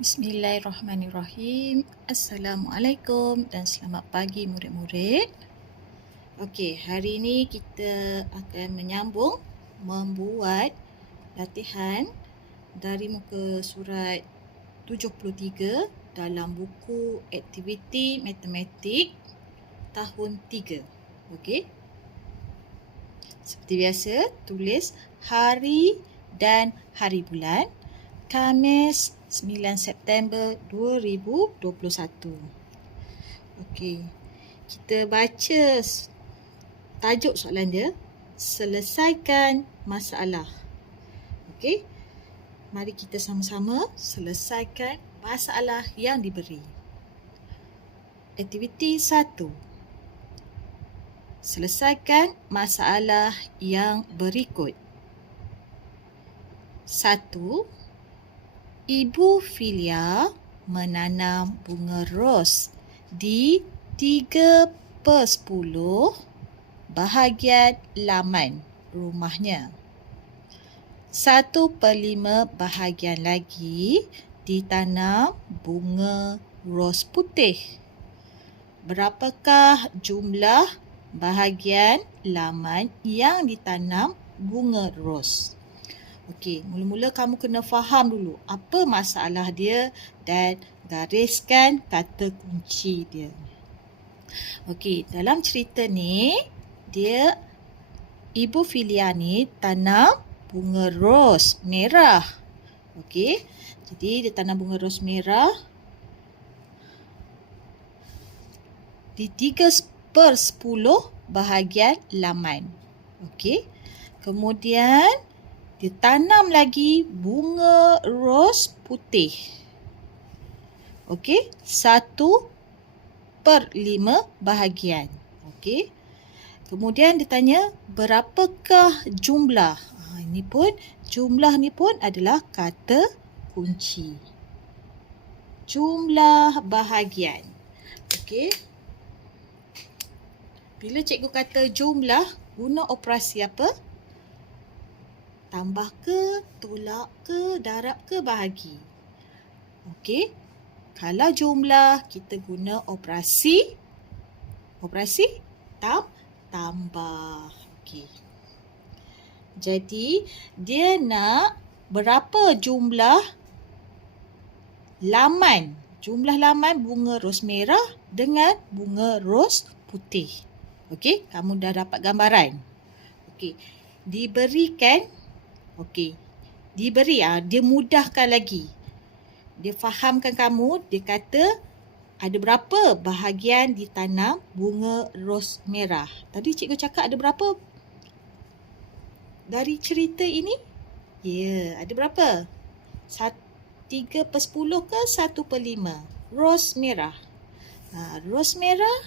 Bismillahirrahmanirrahim. Assalamualaikum dan selamat pagi murid-murid. Okey, hari ini kita akan menyambung membuat latihan dari muka surat 73 dalam buku aktiviti matematik tahun 3. Okey. Seperti biasa, tulis hari dan hari bulan. Khamis 9 September 2021. Okey. Kita baca tajuk soalan dia, selesaikan masalah. Okey. Mari kita sama-sama selesaikan masalah yang diberi. Aktiviti 1. Selesaikan masalah yang berikut. 1. Ibu Filia menanam bunga ros di 3/10 bahagian laman rumahnya. 1/5 bahagian lagi ditanam bunga ros putih. Berapakah jumlah bahagian laman yang ditanam bunga ros? Okey, mula-mula kamu kena faham dulu apa masalah dia dan gariskan kata kunci dia. Okey, dalam cerita ni, Ibu Filia ni tanam bunga ros merah. Okey, jadi dia tanam bunga ros merah di 3/10 bahagian laman. Okey, kemudian dia tanam lagi bunga ros putih. Okey, 1/5 bahagian. Okey. Kemudian dia tanya berapakah jumlah. Jumlah ni pun adalah kata kunci. Jumlah bahagian. Okey. Bila cikgu kata jumlah, guna operasi apa? Tambah ke, tolak ke, darab ke, bahagi. Okey. Kalau jumlah, kita guna operasi tambah. Okey. Jadi, dia nak berapa jumlah laman bunga ros merah dengan bunga ros putih. Okey, kamu dah dapat gambaran. Okey, dia mudahkan lagi. Dia fahamkan kamu, dia kata ada berapa bahagian ditanam bunga ros merah. Tadi cikgu cakap ada berapa dari cerita ini? Ya, ada berapa? 3/10 ke 1/5? Ros merah. Ros merah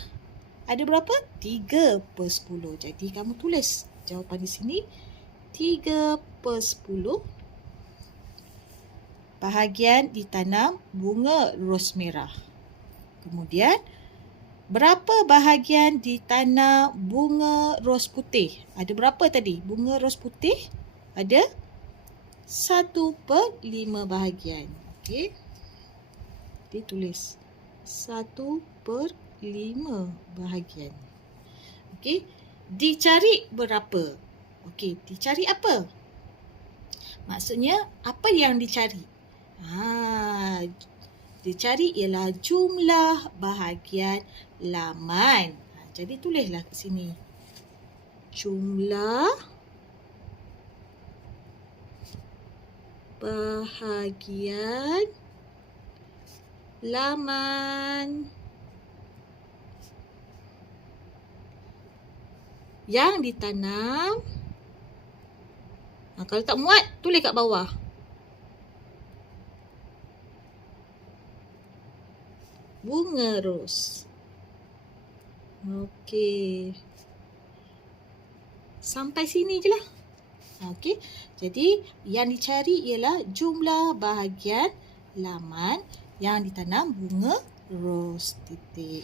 ada berapa? 3/10. Jadi kamu tulis jawapan di sini 3/10 bahagian ditanam bunga ros merah. Kemudian, berapa bahagian ditanam bunga ros putih? Ada berapa tadi? Bunga ros putih ada 1/5 bahagian. Okey. Ditulis 1/5 bahagian. Okey. Dicari berapa? Okey, dicari apa? Maksudnya, apa yang dicari? Dicari ialah jumlah bahagian laman. Jadi tulislah ke sini. Jumlah bahagian laman yang ditanam. Kalau tak muat, tulis kat bawah. Bunga ros. Okey. Sampai sini je lah. Okey. Jadi, yang dicari ialah jumlah bahagian laman yang ditanam bunga ros. Titik.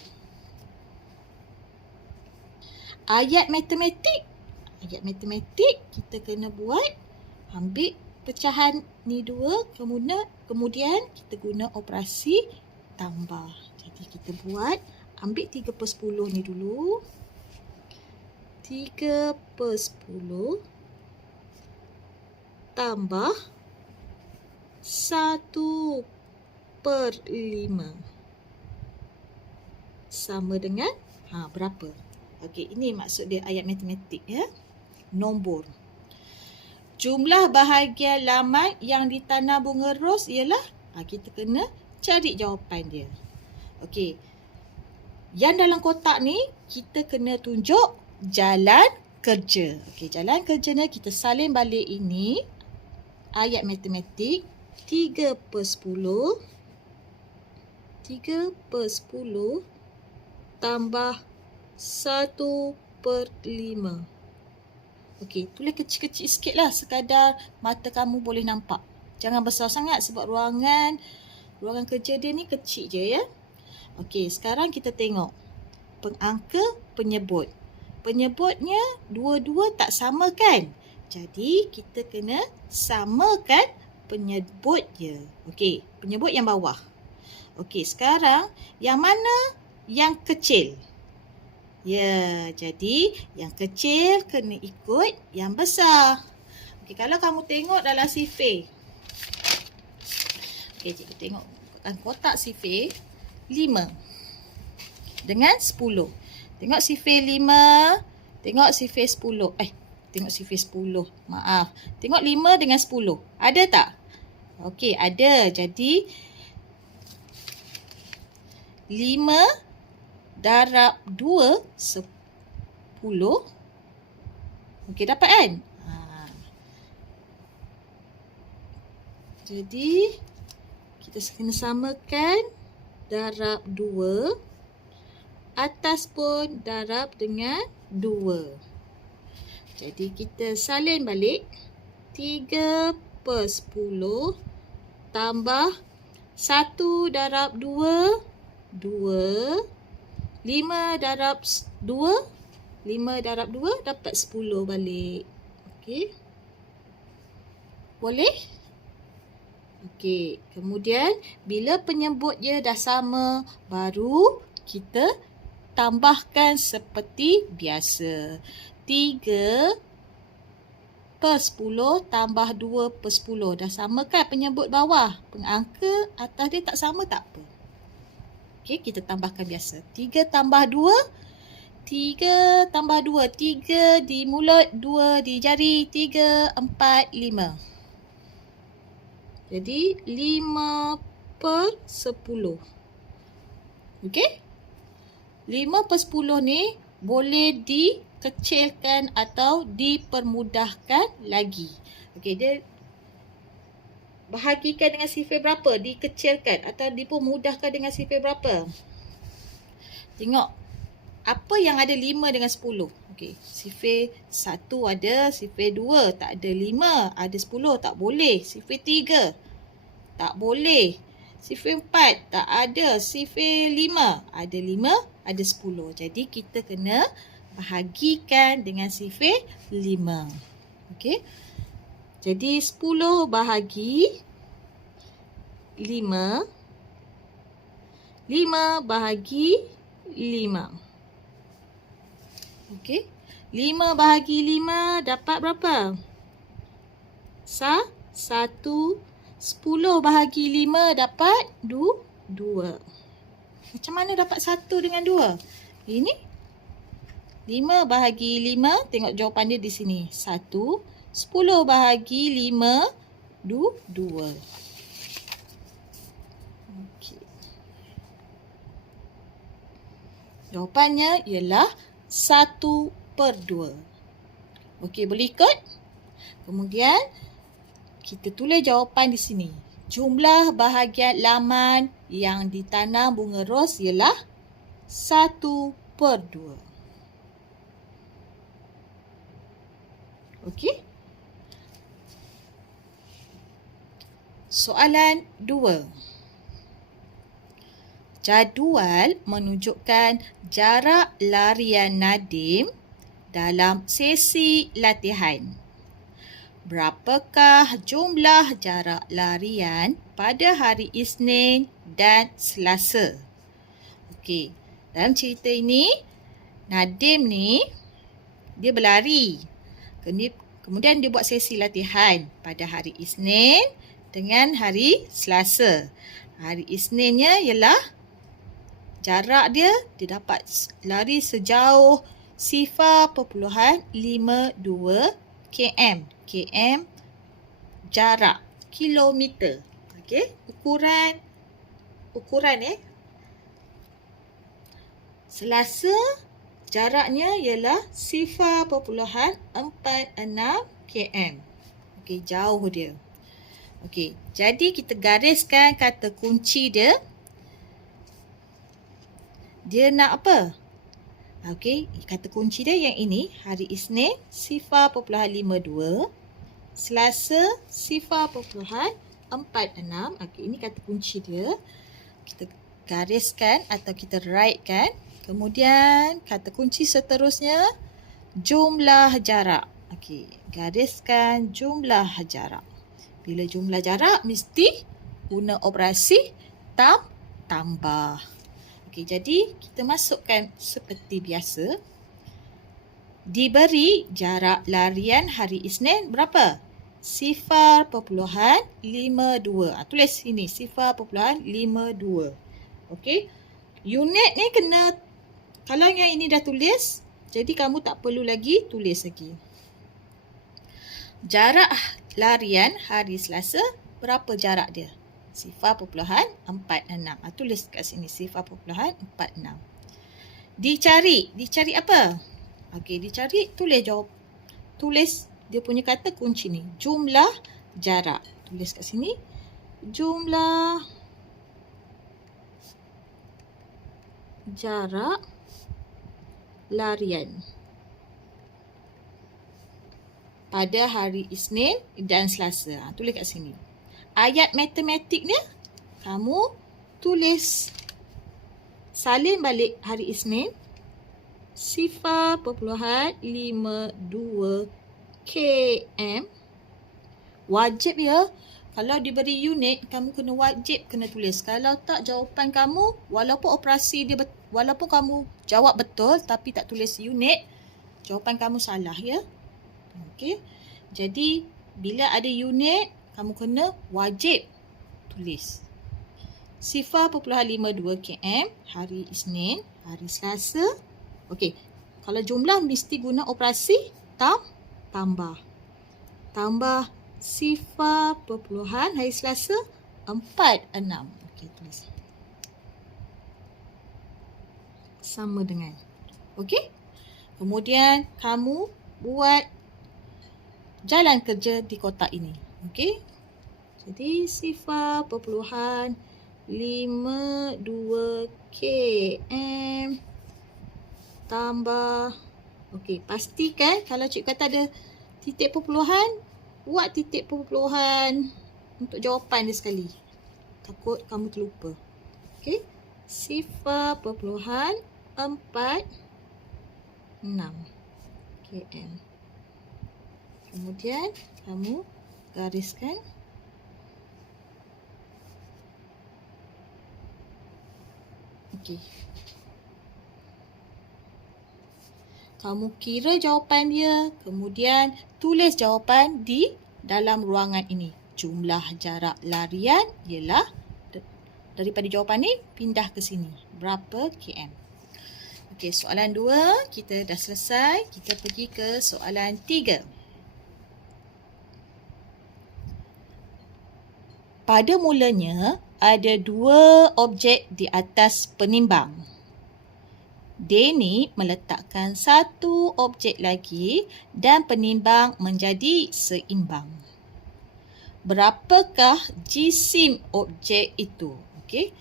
Ayat matematik kita kena buat, ambil pecahan ni 2, kemudian kita guna operasi tambah. Jadi kita buat, ambil 3/10 ni dulu. 3/10 tambah 1/5 sama dengan berapa? Okey, ini maksud dia ayat matematik ya. Nombor. Jumlah bahagian laman yang ditanam bunga ros ialah, kita kena cari jawapan dia. Okey. Yang dalam kotak ni kita kena tunjuk jalan kerja. Okey, jalan kerjanya kita salin balik ini ayat matematik 3/10 tambah 1/5. Okey, tulis kecil-kecil sikit lah sekadar mata kamu boleh nampak. Jangan besar sangat sebab ruangan kerja dia ni kecil je ya. Okey, sekarang kita tengok pengangka penyebut. Penyebutnya dua-dua tak sama kan? Jadi kita kena samakan penyebut dia. Okey, penyebut yang bawah. Okey, sekarang yang mana yang kecil? Ya, jadi yang kecil kena ikut yang besar. Okey, kalau kamu tengok dalam sifir. Okey, kita tengok kotak sifir 5 dengan 10. Tengok sifir 5, tengok sifir 10. Tengok sifir 10. Maaf. Tengok 5 dengan 10. Ada tak? Okey, ada. Jadi 5 darab 2, 10. Okey, dapat kan? Jadi, kita kena samakan darab 2. Atas pun darab dengan 2. Jadi, kita salin balik. 3/10 tambah 1 darab 2, 2. 5 darab 2, 5 darab 2 dapat 10 balik. Okey. Boleh? Okey. Kemudian, bila penyebut dia dah sama, baru kita tambahkan seperti biasa. 3/10 tambah 2/10. Dah sama kan penyebut bawah? Pengangka atas dia tak sama tak apa. Okey, kita tambahkan biasa. 3 tambah 2. 3 tambah 2. 3 di mulut, 2 di jari. 3, 4, 5. Jadi, 5/10. Okey? 5/10 ni boleh dikecilkan atau dipermudahkan lagi. Okey, dia bahagikan dengan sifir berapa? Dikecilkan atau dipermudahkan dengan sifir berapa? Tengok. Apa yang ada 5 dengan 10? Okey, sifir 1 ada, sifir 2 tak ada 5, ada 10 tak boleh. Sifir 3 tak boleh. Sifir 4 tak ada, sifir 5 ada 5, ada 10. Jadi kita kena bahagikan dengan sifir 5. Okey. Jadi 10 bahagi 5. 5 bahagi 5. Okey. 5 bahagi 5 dapat berapa? 1. 10 bahagi 5 dapat 2. Macam mana dapat 1 dengan 2? Ini 5 bahagi 5. Tengok jawapan dia di sini. 1. 10 bahagi 5, 2. Okey. Jawapannya ialah 1/2. Okey, boleh ikut? Kemudian, kita tulis jawapan di sini. Jumlah bahagian laman yang ditanam bunga ros ialah 1/2. Okey? Soalan 2. Jadual menunjukkan jarak larian Nadim dalam sesi latihan. Berapakah jumlah jarak larian pada hari Isnin dan Selasa? Okey, dalam cerita ini, Nadim ni, dia berlari. Kemudian dia buat sesi latihan pada hari Isnin dengan hari Selasa. Hari Isninnya ialah jarak dia dapat lari sejauh 0.52 km. km jarak, kilometer. Okey, ukuran Selasa jaraknya ialah 0.46 km. Okey, jauh dia. Okey, jadi kita gariskan kata kunci dia. Dia nak apa? Okey, kata kunci dia yang ini, hari Isnin 0.52, Selasa 0.46. Okey, ini kata kunci dia. Kita gariskan atau kita writekan. Kemudian kata kunci seterusnya, jumlah jarak. Okey, gariskan jumlah jarak. Bila jumlah jarak, mesti guna operasi tambah. Okey, jadi kita masukkan seperti biasa. Diberi jarak larian hari Isnin berapa? 0.52. Tulis sini 0.52. Okey. Unit ni kena, kalau yang ini dah tulis, jadi kamu tak perlu lagi tulis lagi. Jarak larian hari Selasa, berapa jarak dia? 0.46. Tulis kat sini 0.46. Dicari apa? Okey, dicari, tulis dia punya kata kunci ni, jumlah jarak. Tulis kat sini, jumlah jarak larian pada hari Isnin dan Selasa. Tulis kat sini. Ayat matematiknya, kamu tulis salin balik hari Isnin 0.52 km. Wajib ya. Kalau diberi unit, kamu wajib kena tulis. Kalau tak, jawapan kamu, walaupun kamu jawab betul tapi tak tulis unit, jawapan kamu salah ya. Okey. Jadi bila ada unit, kamu kena wajib tulis. 0.52 km hari Isnin, hari Selasa. Okey. Kalau jumlah mesti guna operasi tambah. Tambah 0. hari Selasa 46. Okey, tulis. Sama dengan. Okey? Kemudian kamu buat jalan kerja di kotak ini. Okey? Jadi 0.52 km tambah. Okey, pastikan kalau cikgu kata ada titik perpuluhan, buat titik perpuluhan untuk jawapan dia sekali. Takut kamu terlupa. Okey, 0.46 km. Kemudian kamu gariskan. Okey. Kamu kira jawapan dia, kemudian tulis jawapan di dalam ruangan ini. Jumlah jarak larian ialah, daripada jawapan ni, pindah ke sini. Berapa km? Okey, soalan 2 kita dah selesai. Kita pergi ke soalan 3. Pada mulanya, ada 2 objek di atas penimbang. Danny meletakkan 1 objek lagi dan penimbang menjadi seimbang. Berapakah jisim objek itu? Okey.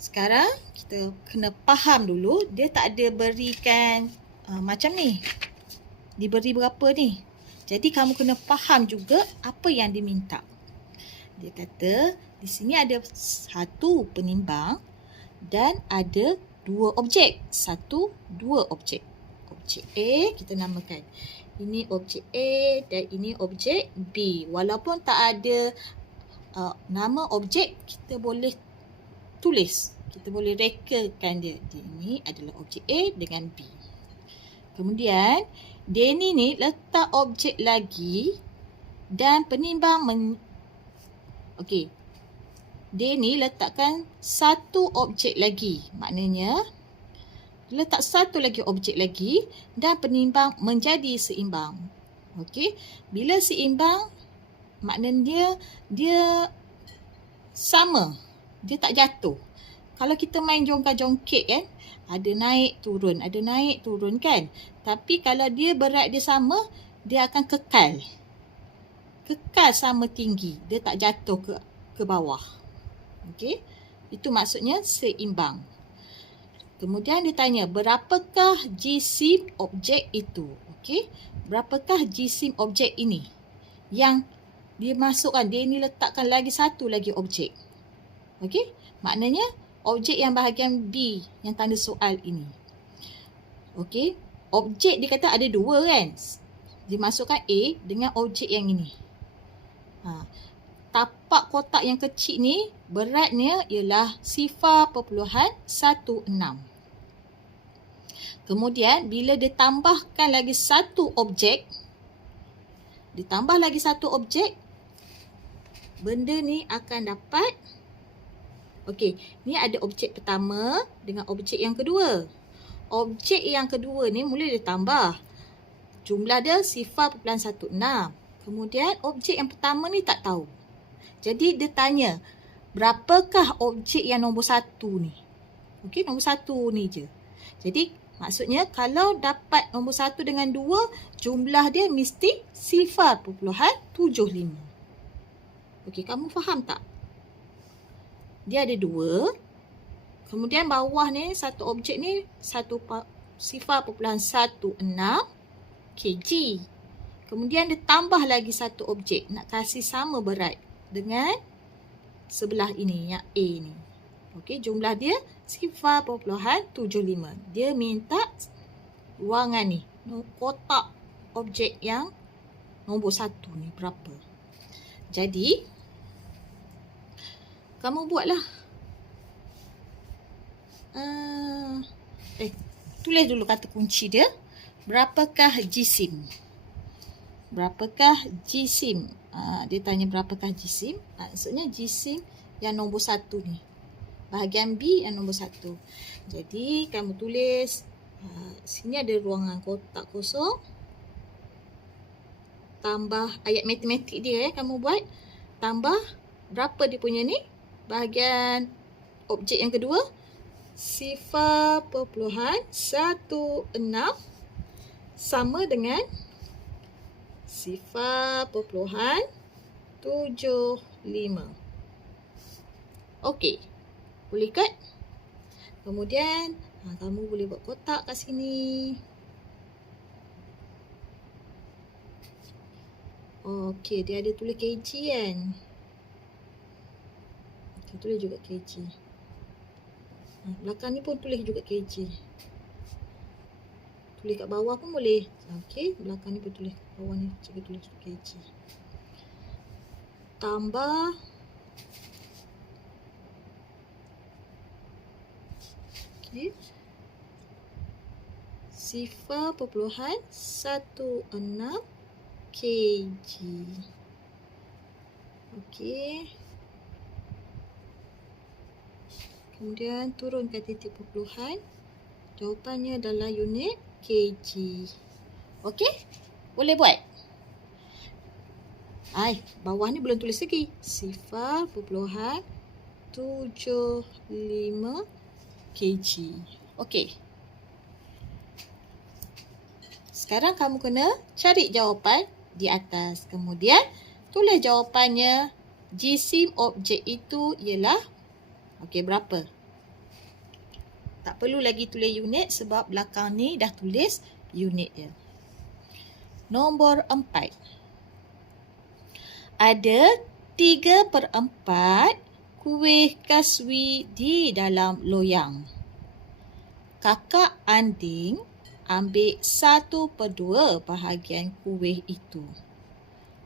Sekarang kita kena faham dulu, dia tak ada berikan macam ni. Diberi berapa ni? Jadi kamu kena faham juga apa yang diminta. Dia kata di sini ada 1 penimbang dan ada 2 objek. 2 objek. Objek A kita namakan Ini objek A dan ini objek B. Walaupun tak ada nama objek, kita boleh tulis. Kita boleh rekakan dia. Ini adalah objek A dengan B. Kemudian, Denny ni letak objek lagi dan penimbang Okey. Denny letakkan satu objek lagi. Maknanya, letak satu lagi objek lagi dan penimbang menjadi seimbang. Okey, bila seimbang maknanya dia sama, dia tak jatuh. Kalau kita main jongkak-jongkit kan, ada naik turun kan. Tapi kalau dia berat dia sama, dia akan kekal sama tinggi, dia tak jatuh ke bawah. Okey, itu maksudnya seimbang. Kemudian dia tanya, berapakah jisim objek itu? Okey, berapakah jisim objek ini? Yang dia masukkan, dia ni letakkan lagi satu lagi objek. Okey, maknanya objek yang bahagian B yang tanda soal ini. Okey, objek dia kata ada dua kan? Dia masukkan A dengan objek yang ini. Tapak kotak yang kecil ni beratnya ialah 0.16. Kemudian bila dia tambahkan lagi satu objek, benda ni akan dapat, okey, ni ada objek pertama dengan objek yang kedua. Objek yang kedua ni mula dia tambah. Jumlah dia 0.16. Kemudian objek yang pertama ni tak tahu. Jadi dia tanya, berapakah objek yang nombor satu ni? Okey, nombor satu ni je. Jadi maksudnya kalau dapat nombor satu dengan dua, jumlah dia mesti 0.75. Okey, kamu faham tak? Dia ada dua. Kemudian bawah ni, satu objek ni 0.16 kg. Kemudian dia tambah lagi satu objek, nak kasih sama berat dengan sebelah ini, yang A ni. Okey, jumlah dia 0.75. Dia minta ruangan ni, kotak objek yang nombor satu ni berapa. Jadi, kamu buatlah. Tulis dulu kata kunci dia. Berapakah jisim? Dia tanya berapakah jisim. Maksudnya jisim yang nombor satu ni. Bahagian B yang nombor satu. Jadi kamu tulis, sini ada ruangan kotak kosong. Tambah ayat matematik dia kamu buat. Tambah berapa dia punya ni? Bahagian objek yang kedua. 0.16 sama dengan 0.75. Okey. Boleh kat? Kemudian kamu boleh buat kotak kat sini. Okey, dia ada tulis kg kan? Okey, tulis juga kg. Belakang ni pun tulis juga kg. Tulis kat bawah pun boleh. Okey, belakang ni pun tulis kat bawah ni. Cikgu tulis kg. Tambah okey, 0.16 kg. Okey. Kemudian turunkan titik perpuluhan. Jawapannya adalah unit kg. Okey? Boleh buat? Bawah ni belum tulis lagi. 0.75 kg. Okey. Sekarang kamu kena cari jawapan di atas. Kemudian tulis jawapannya. Jisim objek itu ialah, okey, berapa? Tak perlu lagi tulis unit sebab belakang ni dah tulis unit dia. Nombor 4. Ada 3/4 kuih kaswi di dalam loyang. Kakak Anding ambil 1/2 bahagian kuih itu.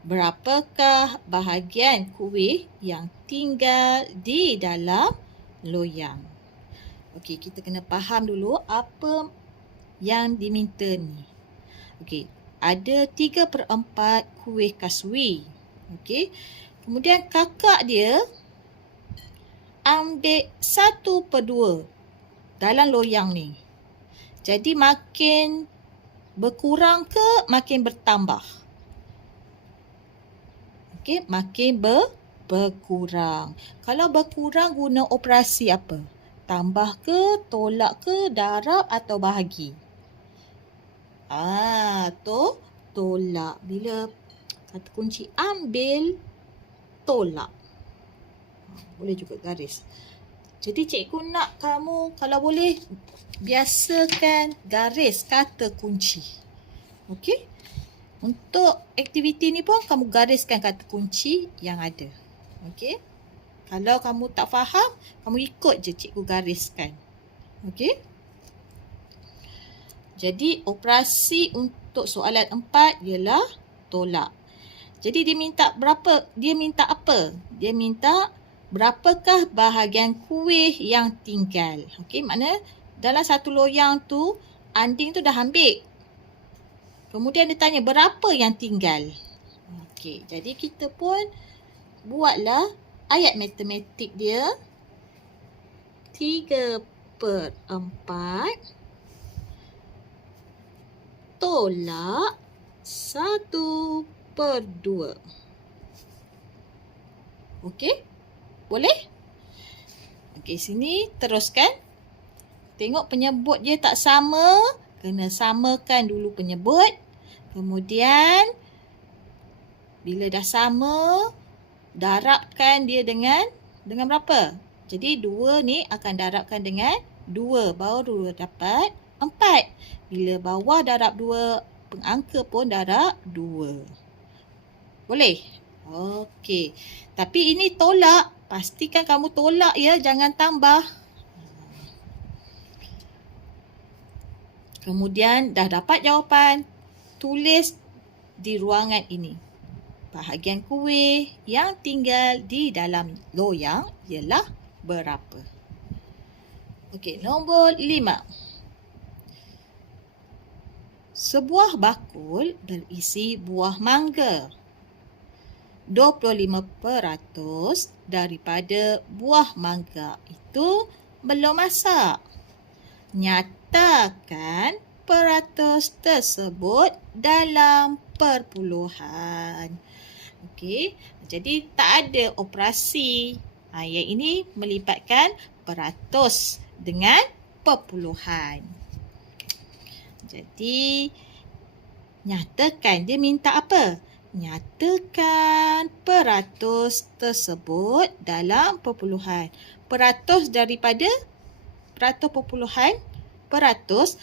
Berapakah bahagian kuih yang tinggal di dalam loyang? Okey, kita kena faham dulu apa yang diminta ni. Okey, ada 3/4 kuih kasui. Okey, kemudian kakak dia ambil 1/2 dalam loyang ni. Jadi makin berkurang ke makin bertambah? Okey, makin berkurang. Kalau berkurang guna operasi apa? Tambah ke, tolak ke, darab atau bahagi? Tolak. Bila kata kunci ambil, tolak. Boleh juga garis. Jadi cikgu nak kamu kalau boleh biasakan garis kata kunci. Okey? Untuk aktiviti ni pun kamu gariskan kata kunci yang ada. Okey? Kalau kamu tak faham, kamu ikut je cikgu gariskan. Okey? Jadi operasi untuk soalan 4 ialah tolak. Jadi dia minta berapa? Dia minta apa? Dia minta berapakah bahagian kuih yang tinggal. Okey, maknanya dalam satu loyang tu, anding tu dah ambil. Kemudian dia tanya berapa yang tinggal. Okey, jadi kita pun buatlah ayat matematik dia. 3/4 tolak 1/2. Okey? Boleh? Okey, sini teruskan. Tengok penyebut dia tak sama. Kena samakan dulu penyebut. Kemudian, bila dah sama, darabkan dia dengan berapa? Jadi 2 ni akan darabkan dengan 2. Baru dapat 4. Bila bawah darab 2, pengangka pun darab 2. Boleh? Okey. Tapi ini tolak. Pastikan kamu tolak ya, jangan tambah. Kemudian dah dapat jawapan. Tulis di ruangan ini. Bahagian kuih yang tinggal di dalam loyang ialah berapa? Okey, nombor 5. Sebuah bakul berisi buah mangga. 25% daripada buah mangga itu belum masak. Nyatakan peratus tersebut dalam perpuluhan. Okey, jadi tak ada operasi. Yang ini melibatkan peratus dengan perpuluhan. Jadi, nyatakan. Dia minta apa? Nyatakan peratus tersebut dalam perpuluhan. Peratus daripada peratus perpuluhan. Peratus,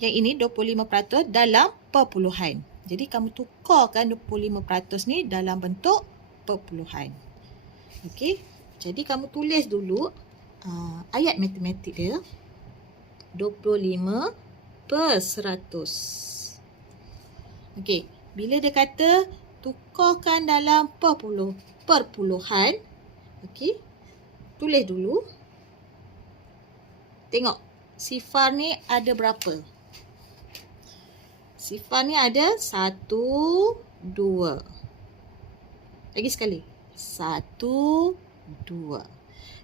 yang ini 25% dalam perpuluhan. Jadi, kamu tukarkan 25% ni dalam bentuk perpuluhan. Okey, jadi kamu tulis dulu ayat matematik dia. 25%. Okey, bila dia kata tukarkan dalam perpuluhan, okey, tulis dulu. Tengok, sifar ni ada berapa? Sifar ni ada 1, 2. Lagi sekali. 1, 2.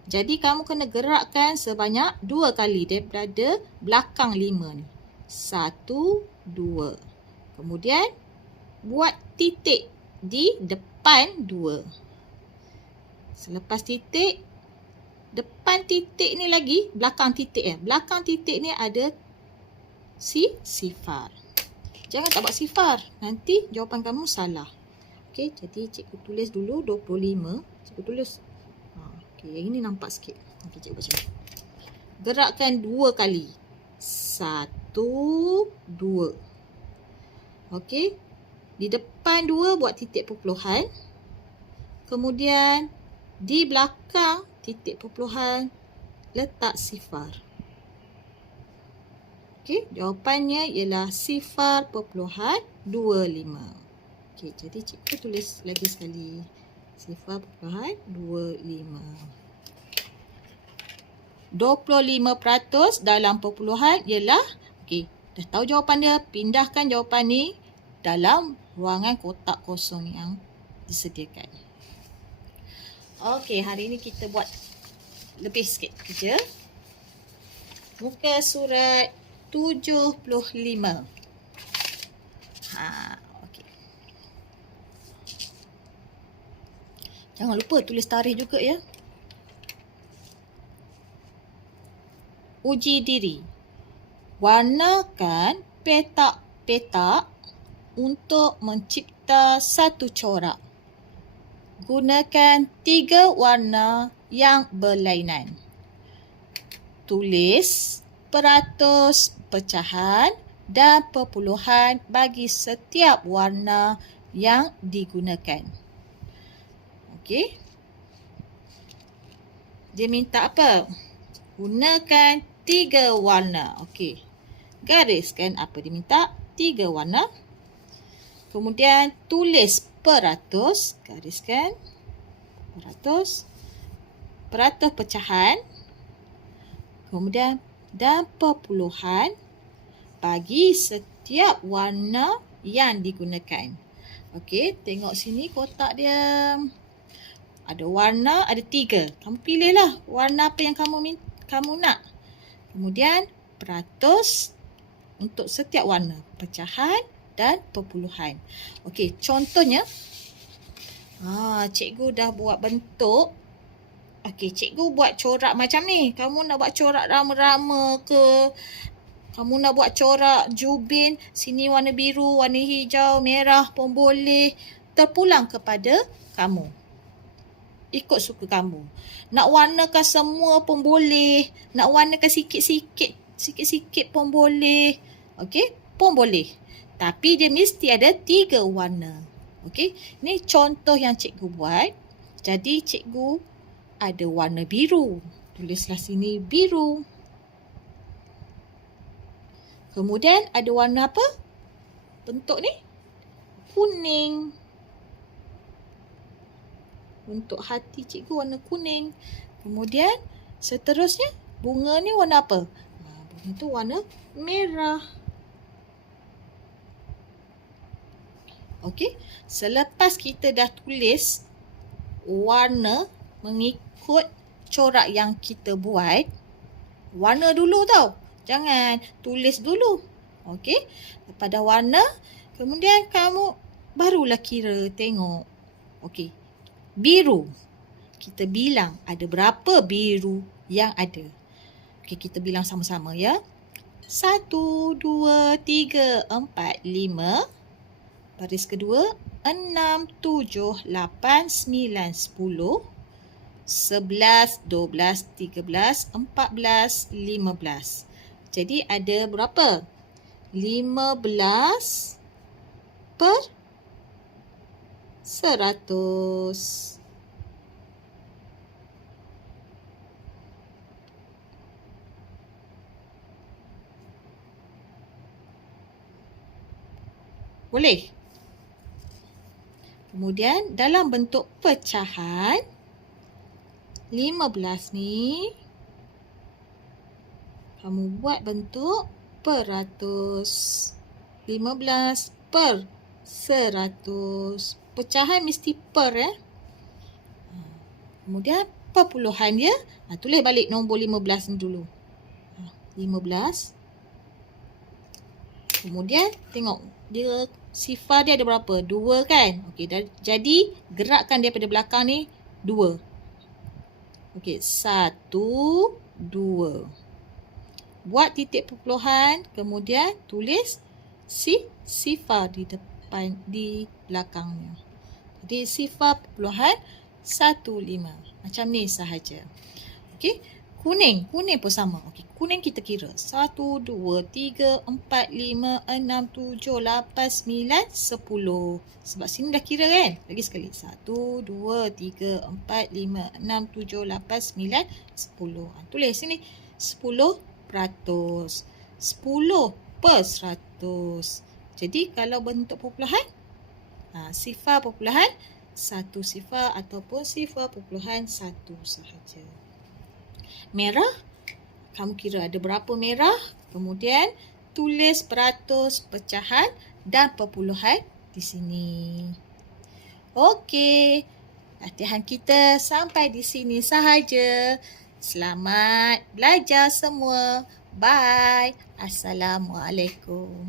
Jadi kamu kena gerakkan sebanyak 2 kali daripada belakang 5 ni. 1, 2. Kemudian buat titik di depan 2. Selepas titik, depan titik ni lagi, belakang titik belakang titik ni ada sifar. Jangan tak buat sifar, nanti jawapan kamu salah. Okey, jadi cikgu tulis dulu 25. Cikgu tulis. Okey, yang ini nampak sikit. Okey, cikgu baca. Gerakkan 2 kali. 1, 2. Okey. Di depan 2 buat titik perpuluhan. Kemudian di belakang titik perpuluhan letak sifar. Okey, jawapannya ialah 0.25. Okey, jadi cikgu tulis lagi sekali. 0.25. 25% dalam perpuluhan ialah, okey, dah tahu jawapan dia, pindahkan jawapan ni dalam ruangan kotak kosong yang disediakan. Okey, hari ini kita buat lebih sikit kerja. Muka surat 75. Okey. Jangan lupa tulis tarikh juga ya. Uji diri. Warnakan petak-petak untuk mencipta satu corak. Gunakan 3 warna yang berlainan. Tulis peratus pecahan dan perpuluhan bagi setiap warna yang digunakan. Okey. Dia minta apa? Gunakan 3 warna. Okey. Gariskan apa dia minta? 3 warna. Kemudian tulis peratus. Gariskan. Peratus pecahan. Kemudian dan perpuluhan bagi setiap warna yang digunakan. Okey, tengok sini kotak dia. Ada warna, ada 3. Kamu pilihlah warna apa yang kamu nak. Kemudian peratus untuk setiap warna, pecahan dan perpuluhan. Okey, contohnya cikgu dah buat bentuk. Okey, cikgu buat corak macam ni. Kamu nak buat corak rama-rama ke? Kamu nak buat corak jubin, sini warna biru, warna hijau, merah pun boleh. Terpulang kepada kamu. Ikut suka kamu. Nak warnakan semua pun boleh. Nak warnakan sikit-sikit pun boleh. Okey, pun boleh. Tapi dia mesti ada 3 warna. Okey, ini contoh yang cikgu buat. Jadi cikgu ada warna biru. Tulislah sini biru. Kemudian ada warna apa? Bentuk ni? Kuning. Untuk hati cikgu warna kuning. Kemudian seterusnya bunga ni warna apa? Bunga tu warna merah. Okey, selepas kita dah tulis warna mengikut corak yang kita buat, warna dulu tau. Jangan tulis dulu. Okey, lepas dah warna, kemudian kamu barulah kira tengok. Okey, biru. Kita bilang ada berapa biru yang ada. Okey, kita bilang sama-sama ya. 1, 2, 3, 4, 5. Baris kedua, 6, 7, 8, 9, 10. 11, 12, 13, 14, 15. Jadi ada berapa? 15 per 100. Boleh? Kemudian dalam bentuk pecahan, 15 ni kamu buat bentuk peratus. 15 per 100. Pecahan mesti per ya. Kemudian perpuluhan dia, tulis balik nombor 15 ni dulu. 15. Kemudian tengok dia sifar dia ada berapa? 2 kan? Okey, jadi gerakkan daripada belakang ni 2. Okey, 1, 2. Buat titik perpuluhan, kemudian tulis sifar di depan, di belakangnya. Jadi sifar perpuluhan 15. Macam ni sahaja. Okey, kuning pun sama. Okey, kuning kita kira 1, 2, 3, 4, 5, 6, 7, 8, 9, 10. Sebab sini dah kira kan? Lagi sekali. 1, 2, 3, 4, 5, 6, 7, 8, 9, 10. Tulis sini 10%. 10/100. Jadi kalau bentuk perpuluhan, sifar perpuluhan 1 sifar ataupun 0.1 sahaja. Merah, kamu kira ada berapa merah, kemudian tulis peratus, pecahan dan perpuluhan di sini. Okey, latihan kita sampai di sini sahaja. Selamat belajar semua. Bye. Assalamualaikum.